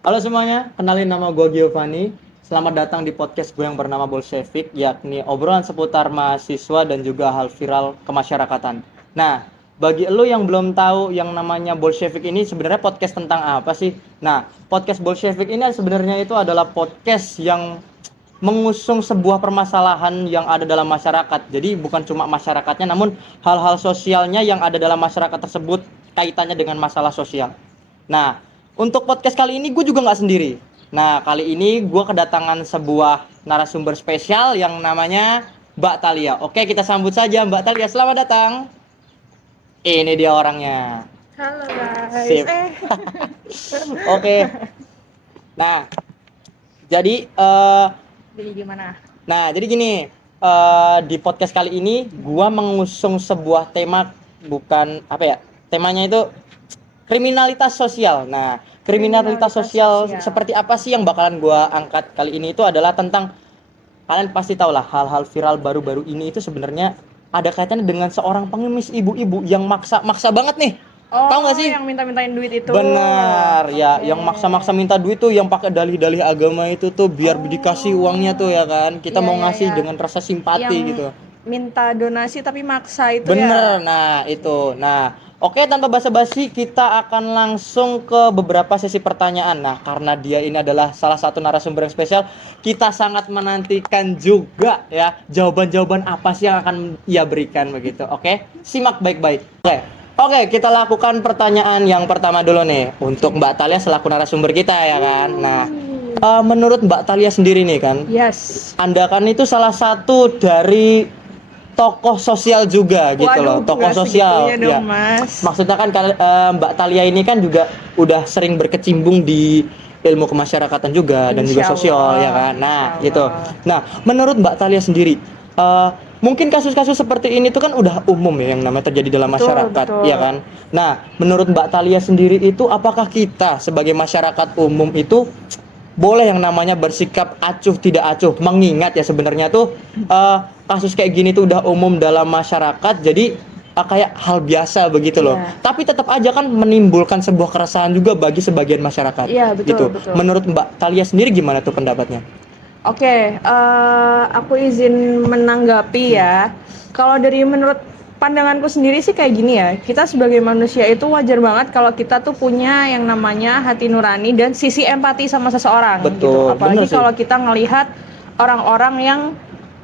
Halo semuanya, kenalin nama gue Giovanni. Selamat datang di podcast gue yang bernama Bolshevik, yakni obrolan seputar mahasiswa dan juga hal viral kemasyarakatan. Nah, bagi lo yang belum tahu yang namanya Bolshevik ini sebenarnya podcast tentang apa sih? Nah, podcast Bolshevik ini sebenarnya itu adalah podcast yang mengusung sebuah permasalahan yang ada dalam masyarakat. Jadi bukan cuma masyarakatnya, namun hal-hal sosialnya yang ada dalam masyarakat tersebut kaitannya dengan masalah sosial. Nah, untuk podcast kali ini gue juga nggak sendiri. Nah, kali ini gue kedatangan sebuah narasumber spesial yang namanya Mbak Thalia. Oke, kita sambut saja Mbak Thalia. Selamat datang. Ini dia orangnya. Halo guys. Sip. Oke. Nah, jadi Jadi gimana? jadi gini, di podcast kali ini gue mengusung sebuah tema, bukan apa ya? Temanya itu kriminalitas sosial. Nah, kriminalitas sosial seperti apa sih yang bakalan gua angkat kali ini itu adalah tentang, kalian pasti tahu lah, hal-hal viral baru-baru ini itu sebenarnya ada kaitannya dengan seorang pengemis ibu-ibu yang maksa banget nih. Oh, Tahu nggak sih? yang minta-mintain duit itu. Benar, ya, Oke. yang maksa-maksa minta duit tuh, yang pakai dalih-dalih agama itu tuh biar dikasih uangnya tuh ya kan. Kita Iya, mau iya, ngasih iya. dengan rasa simpati Yang gitu. minta donasi tapi maksa itu Bener, ya. nah itu. Nah, oke, tanpa basa-basi kita akan langsung ke beberapa sesi pertanyaan. Nah, karena dia ini adalah salah satu narasumber yang spesial, kita sangat menantikan juga ya jawaban-jawaban apa sih yang akan ia berikan begitu. Oke, simak baik-baik. Oke, kita lakukan pertanyaan yang pertama dulu nih untuk Mbak Thalia selaku narasumber kita ya kan. Nah, menurut Mbak Thalia sendiri nih kan, Yes. Anda kan itu salah satu dari tokoh sosial juga gitu. Waduh, loh, tokoh nggak sosial segitunya ya. dong, Mas. Maksudnya kan Mbak Thalia ini kan juga udah sering berkecimpung di ilmu kemasyarakatan juga dan juga Insya sosial Allah, ya kan. Nah, insya gitu. Allah. Nah, menurut Mbak Thalia sendiri, mungkin kasus-kasus seperti ini tuh kan udah umum ya yang namanya terjadi dalam Betul, masyarakat, betul. ya kan. Nah, menurut Mbak Thalia sendiri itu apakah kita sebagai masyarakat umum itu boleh yang namanya bersikap acuh tidak acuh, mengingat ya sebenarnya tuh kasus kayak gini tuh udah umum dalam masyarakat, jadi kayak hal biasa begitu loh. Iya. Tapi tetap aja kan menimbulkan sebuah keresahan juga bagi sebagian masyarakat. Iya, betul, gitu. betul. Menurut Mbak Thalia sendiri gimana tuh pendapatnya? Oke, aku izin menanggapi ya. Kalau dari menurut pandanganku sendiri sih kayak gini ya. Kita sebagai manusia itu wajar banget kalau kita tuh punya yang namanya hati nurani dan sisi empati sama seseorang. Betul, gitu. Apalagi bener sih. kalau kita ngelihat orang-orang yang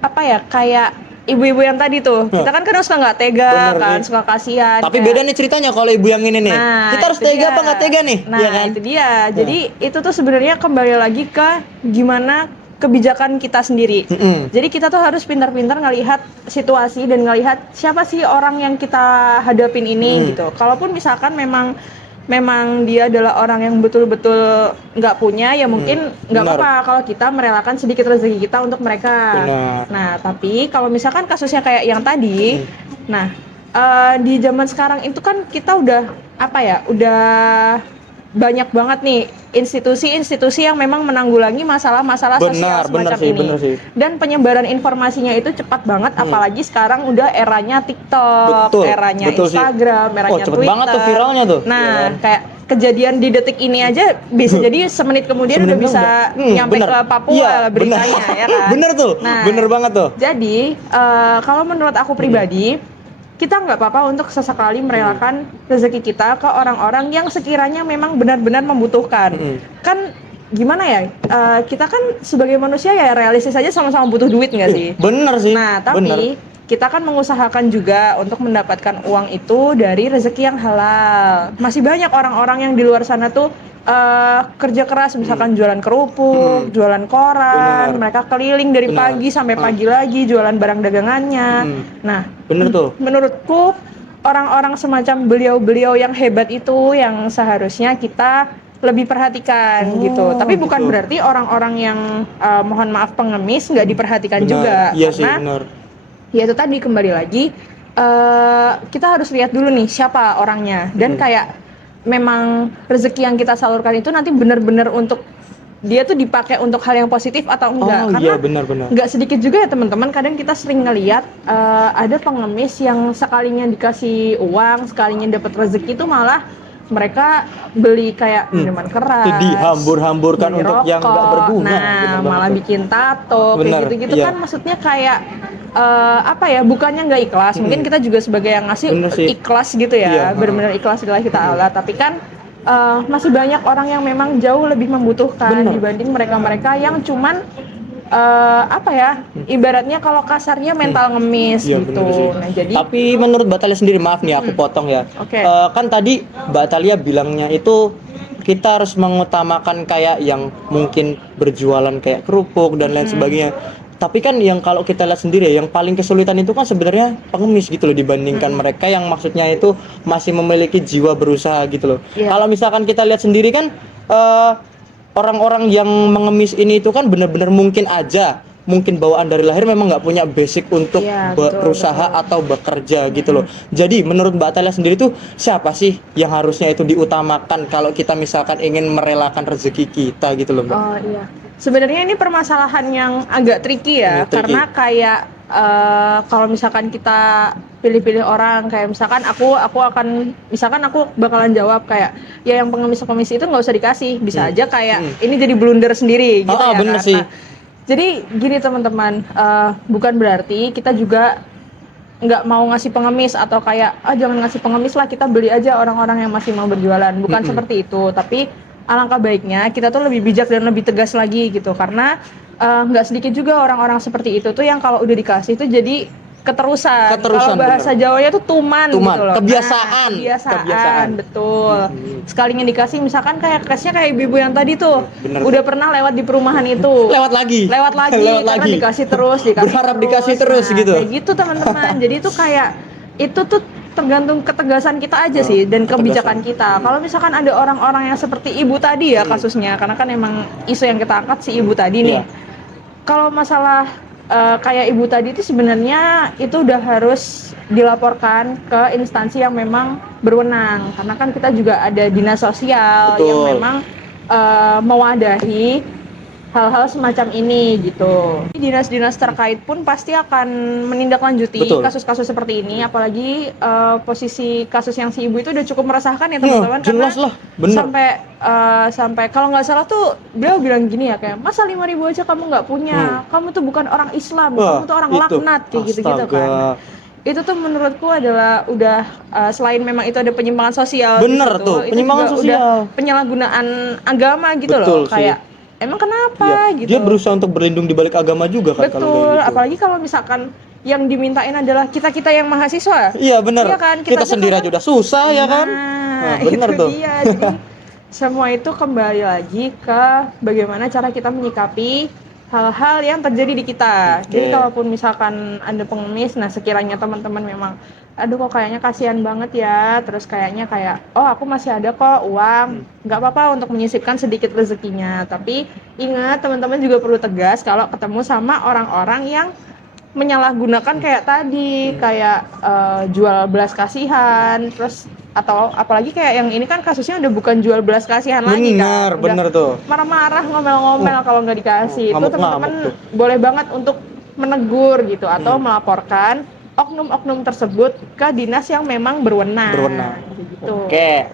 apa ya, kayak ibu-ibu yang tadi tuh. Kita kan kadang suka nggak tega, Bener kan sih. suka kasihan. Tapi kayak- beda nih ceritanya kalau ibu yang ini nih. Nah, Kita harus itu tega dia. apa nggak tega nih? Nah, ya kan? itu dia. Jadi itu tuh sebenarnya kembali lagi ke gimana kebijakan kita sendiri. Jadi kita tuh harus pintar-pintar ngelihat situasi dan ngelihat siapa sih orang yang kita hadapin ini gitu. Kalaupun misalkan memang dia adalah orang yang betul-betul nggak punya, ya mungkin nggak Benar. apa-apa kalau kita merelakan sedikit rezeki kita untuk mereka. Benar. Nah, tapi kalau misalkan kasusnya kayak yang tadi, nah di zaman sekarang itu kan kita udah apa ya, udah banyak banget nih institusi-institusi yang memang menanggulangi masalah-masalah sosial semacam ini. bener sih. Dan penyebaran informasinya itu cepat banget, apalagi sekarang udah eranya TikTok, Betul, eranya betul sih. Instagram, eranya cepet Twitter. banget tuh viralnya tuh. Nah, Ya kan? kayak kejadian di detik ini aja bisa jadi semenit kemudian udah bisa nyampe bener. ke Papua Iya, beritanya, bener. ya kan? Bener tuh, Nah, bener banget tuh. Jadi, kalau menurut aku pribadi, kita nggak apa-apa untuk sesekali merelakan rezeki kita ke orang-orang yang sekiranya memang benar-benar membutuhkan. Kan gimana ya, kita kan sebagai manusia ya realistis aja, sama-sama butuh duit nggak sih? Bener sih. Nah, tapi kita kan mengusahakan juga untuk mendapatkan uang itu dari rezeki yang halal. Masih banyak orang-orang yang di luar sana tuh kerja keras, misalkan jualan kerupuk, jualan koran, Bener. mereka keliling dari Bener. pagi sampai pagi lagi jualan barang dagangannya. Nah, Bener tuh. menurutku orang-orang semacam beliau-beliau yang hebat itu yang seharusnya kita lebih perhatikan gitu. Tapi bukan gitu. berarti orang-orang yang mohon maaf pengemis nggak diperhatikan Benar. juga. Iya sih, Karena bener. ya itu tadi kembali lagi kita harus lihat dulu nih siapa orangnya dan kayak memang rezeki yang kita salurkan itu nanti benar-benar untuk dia tuh dipakai untuk hal yang positif atau enggak. Oh Karena iya, benar-benar. nggak sedikit juga ya teman-teman, kadang kita sering ngeliat ada pengemis yang sekalinya dikasih uang, sekalinya dapat rezeki itu malah mereka beli kayak minuman keras, dihambur-hamburkan beli untuk yang nggak rokok, berguna. nah Bener malah banget. bikin tato kayak Bener, gitu-gitu iya. kan maksudnya kayak apa ya, bukannya nggak ikhlas, mungkin kita juga sebagai yang ngasih Bener sih. ikhlas gitu ya, Iya, benar-benar ikhlas lillahi ta'ala, tapi kan masih banyak orang yang memang jauh lebih membutuhkan Bener. dibanding mereka-mereka yang cuman apa ya, ibaratnya kalau kasarnya mental ngemis Iya, gitu. bener sih. Nah jadi Tapi menurut Mbak Talia sendiri, maaf nih aku potong ya. Oke. Kan tadi Mbak Talia bilangnya itu kita harus mengutamakan kayak yang mungkin berjualan kayak kerupuk dan lain sebagainya. Tapi kan yang kalau kita lihat sendiri ya, yang paling kesulitan itu kan sebenarnya pengemis gitu loh, dibandingkan mereka yang maksudnya itu masih memiliki jiwa berusaha gitu loh. Iya. Kalau misalkan kita lihat sendiri kan orang-orang yang mengemis ini itu kan benar-benar mungkin bawaan dari lahir memang nggak punya basic untuk Iya, betul, berusaha betul. atau bekerja gitu loh. Jadi menurut Mbak Talia sendiri tuh siapa sih yang harusnya itu diutamakan kalau kita misalkan ingin merelakan rezeki kita gitu loh, Mbak? Oh iya. Sebenarnya ini permasalahan yang agak tricky ya, Tricky. karena kayak kalau misalkan kita pilih-pilih orang, kayak misalkan aku bakalan jawab kayak ya yang pengemis-pengemis itu nggak usah dikasih, bisa aja kayak ini jadi blunder sendiri gitu ya Bener kan. sih. Nah, jadi gini teman-teman, bukan berarti kita juga nggak mau ngasih pengemis atau kayak jangan ngasih pengemis lah, kita beli aja orang-orang yang masih mau berjualan, bukan seperti itu. Tapi alangkah baiknya kita tuh lebih bijak dan lebih tegas lagi gitu, karena nggak sedikit juga orang-orang seperti itu tuh yang kalau udah dikasih tuh jadi keterusan. Kalau bahasa Jawanya tuh tuman gitu loh. Kebiasaan. Nah, kebiasaan, betul. Sekalinya dikasih, misalkan kayak case-nya kayak ibu-ibu yang tadi tuh, udah pernah lewat di perumahan itu. Lewat lagi. Karena dikasih terus, Berharap dikasih terus gitu. Kayak gitu teman-teman. Jadi itu kayak itu tuh tergantung ketegasan kita aja sih dan kebijakan kita. Kalau misalkan ada orang-orang yang seperti ibu tadi ya kasusnya, karena kan emang isu yang kita angkat si ibu tadi nih. Kalau masalah kayak ibu tadi itu sebenarnya itu udah harus dilaporkan ke instansi yang memang berwenang, karena kan kita juga ada dinas sosial yang memang mewadahi hal-hal semacam ini gitu. Dinas-dinas terkait pun pasti akan menindaklanjuti kasus-kasus seperti ini, apalagi posisi kasus yang si ibu itu udah cukup meresahkan ya teman-teman, jelas karena lah, bener. sampai kalau nggak salah tuh beliau bilang gini ya, kayak masa 5.000 aja kamu nggak punya, kamu tuh bukan orang Islam, kamu tuh orang laknat kayak gitu-gitu kan. Itu tuh menurutku adalah udah selain memang itu ada penyimpangan sosial, bener gitu, tuh, penyimpangan itu juga sosial, udah penyalahgunaan agama gitu. Betul loh kayak sih. Emang kenapa gitu. Dia berusaha untuk berlindung di balik agama juga kan. Betul, kalau gitu. Apalagi kalau misalkan yang dimintain adalah kita yang mahasiswa. Iya bener, iya kan? kita sendiri aja udah susah ya kan. Bener itu tuh. dia. Jadi semua itu kembali lagi ke bagaimana cara kita menyikapi hal-hal yang terjadi di kita. Jadi kalaupun misalkan ada pengemis, nah sekiranya teman-teman memang aduh kok kayaknya kasihan banget ya, terus kayaknya kayak aku masih ada kok uang, nggak apa-apa untuk menyisipkan sedikit rezekinya. Tapi ingat teman-teman juga perlu tegas kalau ketemu sama orang-orang yang menyalahgunakan kayak tadi, kayak jual belas kasihan, terus atau apalagi kayak yang ini kan kasusnya udah bukan jual belas kasihan lagi kan. Bener tuh. Marah-marah, ngomel-ngomel kalau nggak dikasih. Itu teman-teman tuh boleh banget untuk menegur gitu atau melaporkan oknum-oknum tersebut ke dinas yang memang berwenang. Gitu. Oke.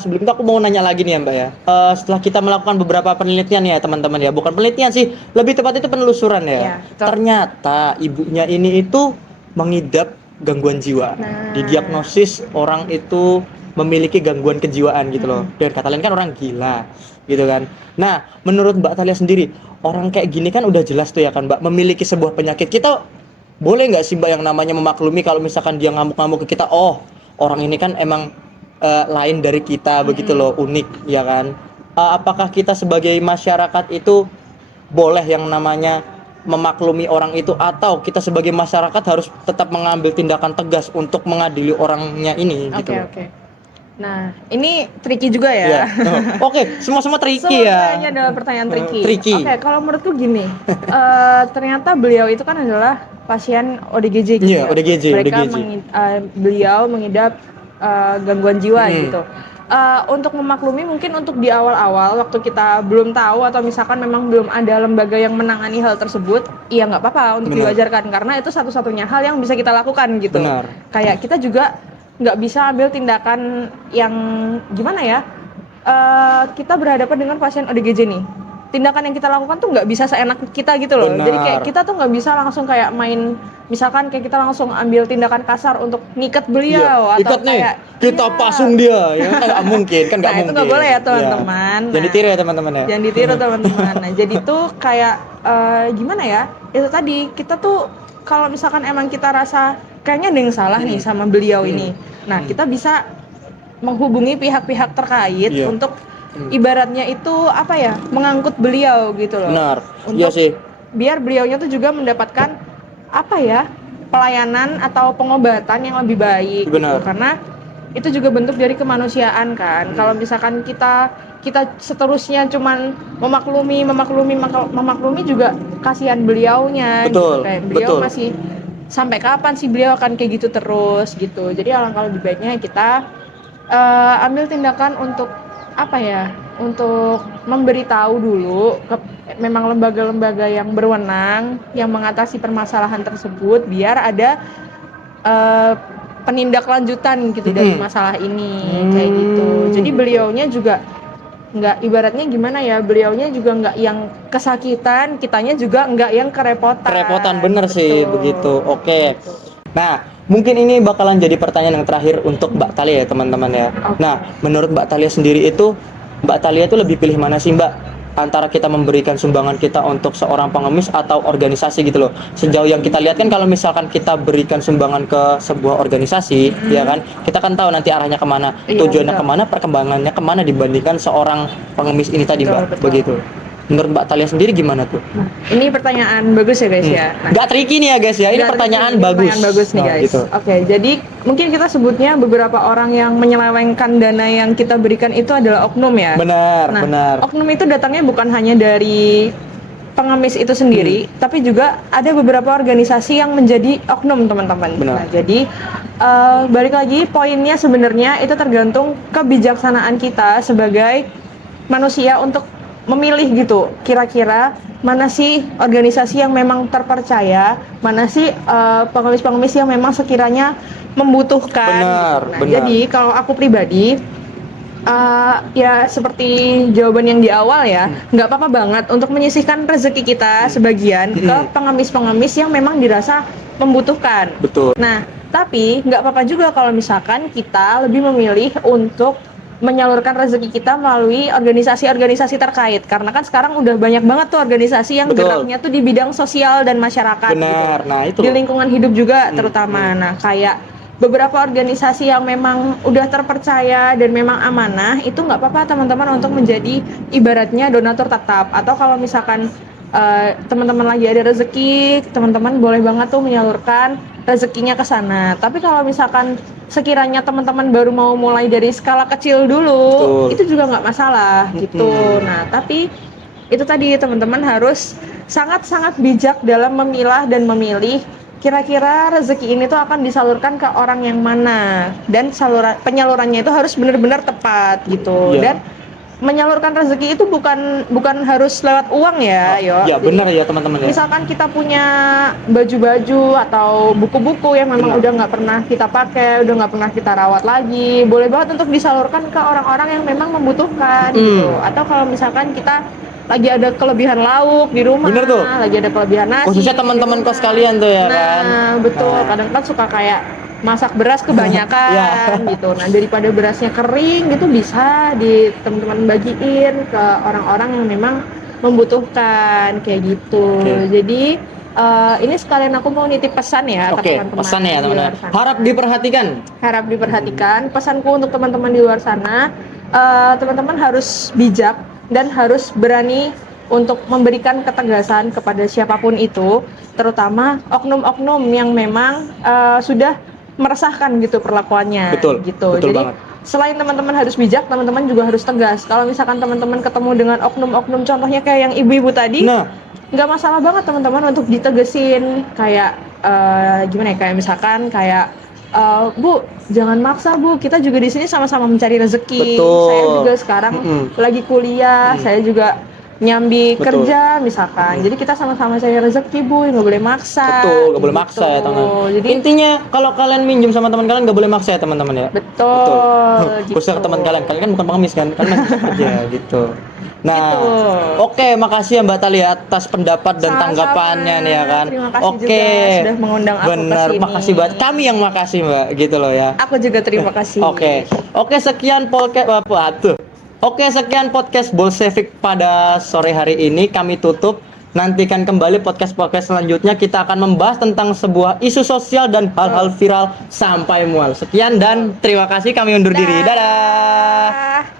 Sebelum itu aku mau nanya lagi nih ya Mbak ya. Setelah kita melakukan beberapa penelitian ya teman-teman ya, bukan penelitian sih, lebih tepat itu penelusuran ya. Ternyata ibunya ini itu mengidap gangguan jiwa. Didiagnosis orang itu memiliki gangguan kejiwaan gitu loh. Dan kata lain kan orang gila gitu kan. Nah, menurut Mbak Talia sendiri, orang kayak gini kan udah jelas tuh ya kan Mbak, memiliki sebuah penyakit. Kita boleh nggak sih Mbak yang namanya memaklumi kalau misalkan dia ngamuk-ngamuk ke kita, orang ini kan emang lain dari kita begitu loh, unik ya kan. Apakah kita sebagai masyarakat itu boleh yang namanya memaklumi orang itu, atau kita sebagai masyarakat harus tetap mengambil tindakan tegas untuk mengadili orangnya ini gitu. Oke. Nah, ini tricky juga ya. Oke, semua tricky ya. Semuanya adalah pertanyaan tricky. Oke, kalau menurutku gini, ternyata beliau itu kan adalah pasien ODGJ gitu. Iya, ODGJ. Beliau mengidap gangguan jiwa gitu. Untuk memaklumi mungkin untuk di awal-awal waktu kita belum tahu atau misalkan memang belum ada lembaga yang menangani hal tersebut, iya nggak apa-apa untuk diwajarkan, karena itu satu-satunya hal yang bisa kita lakukan gitu. Benar. Kayak kita juga nggak bisa ambil tindakan yang gimana ya, kita berhadapan dengan pasien ODGJ nih, tindakan yang kita lakukan tuh nggak bisa seenak kita gitu loh. Benar. Jadi kayak kita tuh nggak bisa langsung kayak main, misalkan kayak kita langsung ambil tindakan kasar untuk ngikat beliau atau ikat nih, kayak kita pasung dia, ya kan nggak mungkin, kan nggak nah, mungkin. itu nggak boleh ya teman-teman. Jangan ditiru ya teman-teman ya. Jangan ditiru teman-teman. Nah, jadi tuh kayak gimana ya? Itu tadi kita tuh kalau misalkan emang kita rasa kayaknya ada yang salah nih sama beliau ini. Nah, kita bisa menghubungi pihak-pihak terkait untuk ibaratnya itu apa ya? Mengangkut beliau gitu loh. Benar. Untuk Iya sih. biar beliaunya tuh juga mendapatkan apa ya? Pelayanan atau pengobatan yang lebih baik. Benar. Gitu. Karena itu juga bentuk dari kemanusiaan kan. Kalau misalkan kita seterusnya cuman memaklumi juga kasihan beliaunya. Betul, gitu. Kayak beliau betul. masih sampai kapan sih beliau akan kayak gitu terus gitu. Jadi alangkah lebih baiknya kita ambil tindakan untuk apa ya? Untuk memberitahu dulu ke memang lembaga-lembaga yang berwenang yang mengatasi permasalahan tersebut biar ada penindaklanjutan gitu dari masalah ini kayak gitu. Jadi beliaunya juga nggak, ibaratnya gimana ya, beliaunya juga nggak yang kesakitan, kitanya juga nggak yang kerepotan. Bener sih begitu. Oke. Nah, mungkin ini bakalan jadi pertanyaan yang terakhir untuk Mbak Thalia ya teman-teman ya. Nah, menurut Mbak Thalia sendiri itu, Mbak Thalia itu lebih pilih mana sih Mbak? Antara kita memberikan sumbangan kita untuk seorang pengemis atau organisasi gitu loh. Sejauh yang kita lihat kan kalau misalkan kita berikan sumbangan ke sebuah organisasi, ya kan, kita kan tahu nanti arahnya kemana, tujuannya kemana, perkembangannya kemana dibandingkan seorang pengemis ini tadi Mbak, begitu. Menurut Mbak Thalia sendiri gimana tuh? Ini pertanyaan bagus ya guys ya. Nah, Gak tricky nih ya guys ya, ini pertanyaan bagus. Pertanyaan bagus nih guys. Gitu. Oke, jadi mungkin kita sebutnya beberapa orang yang menyelewengkan dana yang kita berikan itu adalah oknum ya. Benar. Oknum itu datangnya bukan hanya dari pengemis itu sendiri, tapi juga ada beberapa organisasi yang menjadi oknum teman-teman. Benar. Nah, jadi balik lagi poinnya sebenarnya itu tergantung kebijaksanaan kita sebagai manusia untuk memilih gitu, kira-kira mana sih organisasi yang memang terpercaya, mana sih pengemis-pengemis yang memang sekiranya membutuhkan. Benar. Jadi kalau aku pribadi ya seperti jawaban yang di awal ya, nggak apa-apa banget untuk menyisihkan rezeki kita sebagian ke pengemis-pengemis yang memang dirasa membutuhkan. Betul. Nah, tapi nggak apa-apa juga kalau misalkan kita lebih memilih untuk menyalurkan rezeki kita melalui organisasi-organisasi terkait, karena kan sekarang udah banyak banget tuh organisasi yang geraknya tuh di bidang sosial dan masyarakat. Benar. Gitu. Nah, itu di lingkungan hidup juga terutama. Nah, kayak beberapa organisasi yang memang udah terpercaya dan memang amanah, itu nggak apa-apa teman-teman untuk menjadi ibaratnya donatur tetap, atau kalau misalkan teman-teman lagi ada rezeki, teman-teman boleh banget tuh menyalurkan rezekinya ke sana. Tapi kalau misalkan sekiranya teman-teman baru mau mulai dari skala kecil dulu, itu juga nggak masalah gitu. Nah, tapi itu tadi teman-teman harus sangat-sangat bijak dalam memilah dan memilih kira-kira rezeki ini tuh akan disalurkan ke orang yang mana, dan penyalurannya itu harus benar-benar tepat gitu. Dan menyalurkan rezeki itu bukan harus lewat uang ya, yo. Ya benar ya teman-teman ya. Misalkan kita punya baju-baju atau buku-buku yang memang udah nggak pernah kita pakai, udah nggak pernah kita rawat lagi, boleh banget untuk disalurkan ke orang-orang yang memang membutuhkan gitu. Atau kalau misalkan kita lagi ada kelebihan lauk di rumah, lagi ada kelebihan nasi. Khususnya teman-teman kos kalian tuh ya kan. Nah, betul. Kadang kan suka kayak masak beras kebanyakan gitu. Nah, daripada berasnya kering gitu bisa teman-teman bagiin ke orang-orang yang memang membutuhkan kayak gitu. Jadi ini sekalian aku mau nitip pesan ya ke teman-teman. Pesan ya teman-teman. Harap diperhatikan. Pesanku untuk teman-teman di luar sana, teman-teman harus bijak dan harus berani untuk memberikan ketegasan kepada siapapun itu, terutama oknum-oknum yang memang sudah meresahkan gitu perlakuannya. Betul Jadi banget. Selain teman-teman harus bijak, teman-teman juga harus tegas. Kalau misalkan teman-teman ketemu dengan oknum-oknum, contohnya kayak yang ibu-ibu tadi, nggak masalah banget teman-teman untuk ditegesin. Kayak gimana ya? Kayak misalkan kayak Bu, jangan maksa Bu. Kita juga di sini sama-sama mencari rezeki. Saya juga sekarang lagi kuliah. Saya juga nyambi Betul. kerja misalkan. Jadi kita sama-sama cari rezeki, Bu, nggak boleh maksa. Betul, nggak boleh gitu. maksa ya teman. Jadi Intinya kalau kalian minjem sama teman kalian nggak boleh maksa ya teman-teman ya. betul. Gitu. Khususnya ke teman kalian kan bukan pengemis kan, kalian masih bisa kerja gitu. Nah, Gitu. oke, makasih ya Mbak Tali atas pendapat dan Sama-sama. tanggapannya nih ya kan. Terima kasih Oke, juga sudah mengundang aku benar, kesini. makasih banget. Kami yang makasih Mbak, gitu loh ya. Aku juga terima kasih. Oke, sekian sekian podcast Bolshevik pada sore hari ini. Kami tutup. Nantikan kembali podcast-podcast selanjutnya. Kita akan membahas tentang sebuah isu sosial dan hal-hal viral sampai mual. Sekian dan terima kasih. Kami undur diri. Dadah.